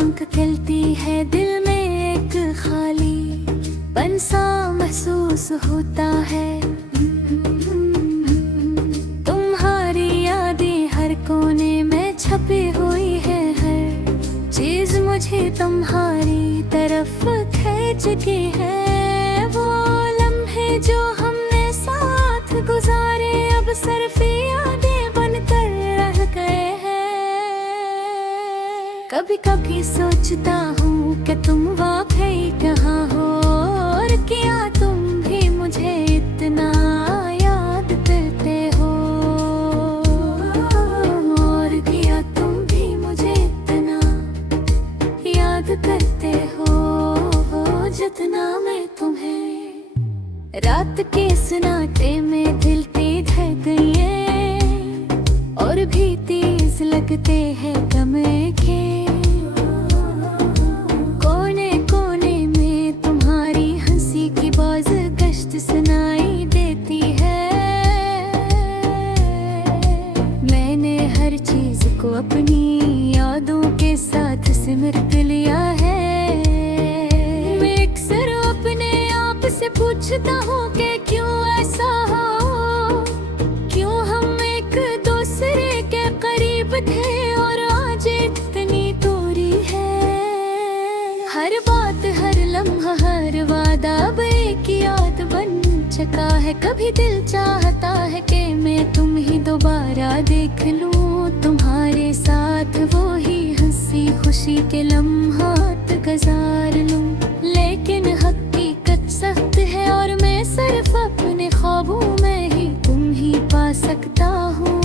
आंख खिलती है दिल में एक खाली पनसा महसूस होता है। तुम्हारी यादें हर कोने में छपी हुई है, हर चीज मुझे तुम्हारी तरफ खींचती है। वो लम्हे जो हमने साथ गुजारे अब सिर्फ यादें बनकर रह गए हैं। कभी कभी सोचता हूँ कि तुम वाकई कहाँ हो, और क्या तुम भी मुझे इतना याद करते हो, और क्या तुम भी मुझे इतना याद करते हो जितना मैं तुम्हें। रात के सन्नाटे में दिल तेज धड़कनें और भी तेज लगते हैं गम के। कोने कोने में तुम्हारी हंसी की बाज गश्त सुनाई देती है। मैंने हर चीज को अपनी यादों के साथ सिमट लिया है। मैं अक्सर अपने आप से पूछता हूँ कि क्यों ऐसा हो, क्यों हम एक दूसरे के करीब थे और आज इतनी दूरी है। हर बात हर लम्हा हर वादा अब एक याद बन चुका है। कभी दिल चाहता है कि मैं तुम ही दोबारा देख लूं, तुम्हारे साथ वो ही हंसी खुशी के लम्हात गुजार लूं। लेकिन हकीकत सख्त है और मैं सिर्फ अपने ख्वाबों में ही तुम ही पा सकता हूँ।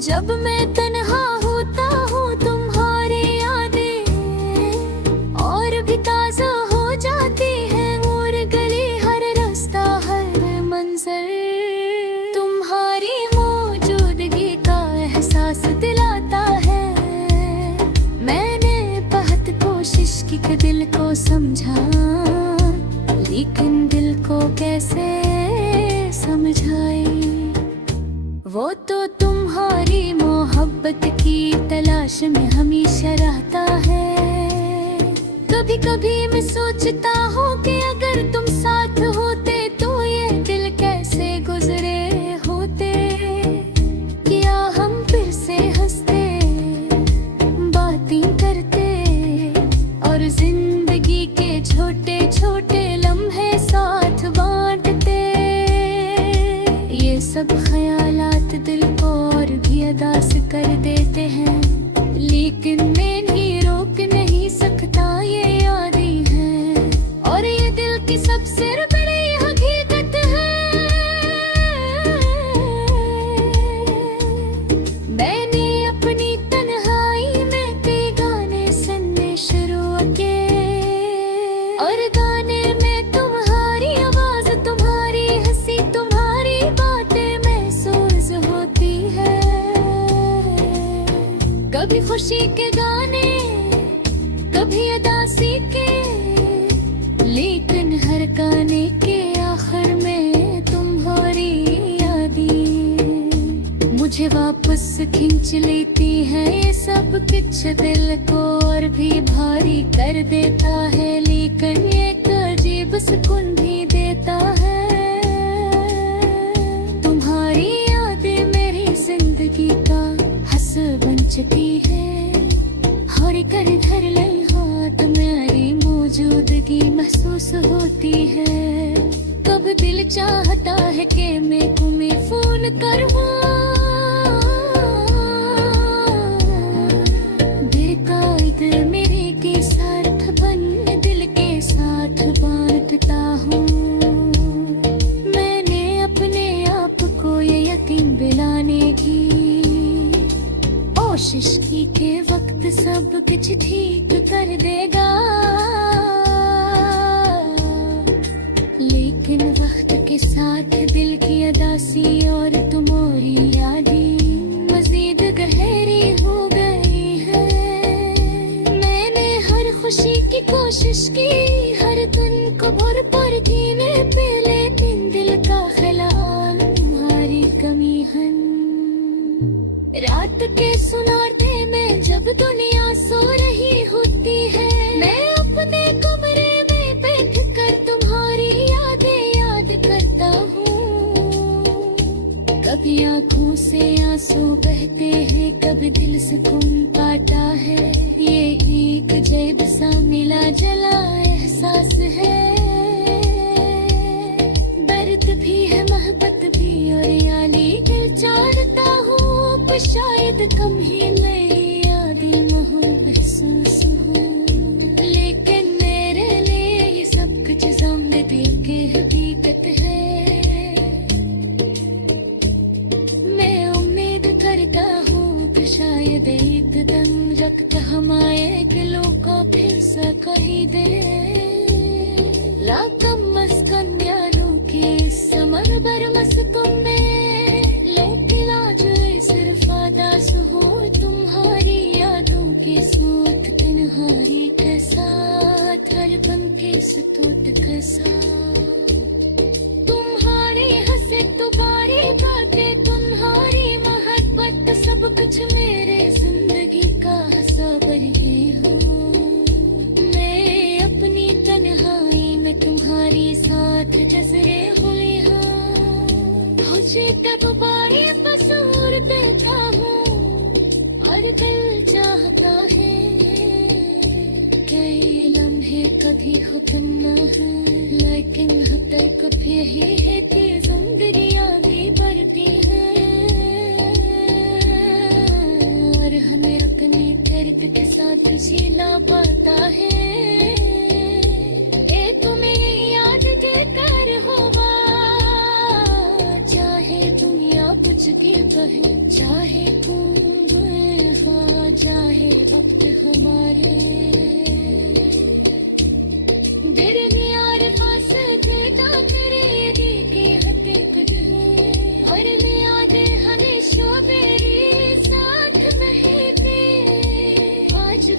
जब मैं तन्हा होता हूँ तुम्हारी यादें और भी ताजा हो जाती हैं, और गली हर रास्ता हर मंजर तुम्हारी मौजूदगी का एहसास दिलाता है। मैंने बहुत कोशिश की कि दिल को समझा, लेकिन दिल को कैसे समझाए। वो तो तुम्हारी मोहब्बत की तलाश में हमेशा रहता है। कभी कभी मैं सोचता हूँ कि अगर तुम साथ होते तो ये दिल कैसे गुजरे होते। क्या हम फिर से हंसते, बातें करते और जिंदगी के छोटे छोटे लम्हे साथ बांटते। ये सब ख्यालात दिल को और भी अदास कर देते हैं, लेकिन मैं नहीं रोक नहीं सकता, ये यादें हैं और ये दिल की सबसे बड़ी हकीकत है। मैंने अपनी तन्हाई में कई गाने सुनने शुरू किए, और गाने में तुम्हारी आवाज तुम्हारी हंसी तुम्हारी बातें महसूस होती है। कभी खुशी के गाने कभी उदासी के, लेकिन हर गाने के आखिर में तुम्हारी यादें मुझे वापस खींच लेती है। ये सब कुछ दिल को और भी भारी कर देता है, लेकिन एक अजीब सुकून भी देता है। तुम्हारी यादें मेरी जिंदगी का हंस बन चुकी है, और कर धर लम्हा तुम्हारी मौजूदगी महसूस होती है। कब दिल चाहता है कि मैं तुम्हें फोन करूं, बेकायद मेरे के साथ बन दिल के साथ बांटता हूँ। मैंने अपने आप को ये यकीन दिलाने की कोशिश की के वक्त सब कुछ ठीक कर देगा, लेकिन वक्त के साथ दिल की उदासी और तुम्हारी यादें मजीद गहरी हो गई है। मैंने हर खुशी की कोशिश की, हर दिन को भर जीने पे, लेकिन दिल का ख्याल तुम्हारी कमी है। रात के सुनाटे में जब दुनिया सो रही होती है, मैं अपने कमरे में बैठ कर तुम्हारी यादें याद करता हूँ। कभी आंखों से आंसू बहते हैं, कभी दिल सुकून पाता है। ये एक अजब सा मिला जुला एहसास है, दर्द भी है मोहब्बत भी और यानी दिल चाहता हूँ, पर शायद कम ही नहीं यादें महसूस हूँ। लेकिन मेरे लिए ये सब कुछ सामने दिल के हकीकत है। मैं उम्मीद करता हूँ कि शायद एक दिन रक्त हमारे दिलों को फिर से कही दे। लाकम मस्कन यारों के समर बरमस में लेकिन आज सिर्फ आदास हो तुम्हारी यादों के सूत तन्हाई के साथ, हर पल के सतूत के साथ। तुम्हारी हंसे तुम्हारी बातें तुम्हारी मोहब्बत सब कुछ मेरे जिंदगी का सबर ही हो। मैं अपनी तन्हाई में तुम्हारी साथ जजरे हुई हूँ। मुझे कब बारी कसूर देता हूँ और दिल चाहता है कई लम्हे कभी खत्म न हो, लेकिन हद तक यही है कि जिंदगी आगे बढ़ती है और हमें अपने दर्द के साथ झेला पाता है। ए तुम्हें याद देकर होगा, चाहे दुनिया कुछ भी कहे, चाहे तुम बेवफा, चाहे वक्त हमारे दिल में यार फास देगा तेरे देखे हटे कुछ है और ले आते हमेशा मेरे साथ में थे आज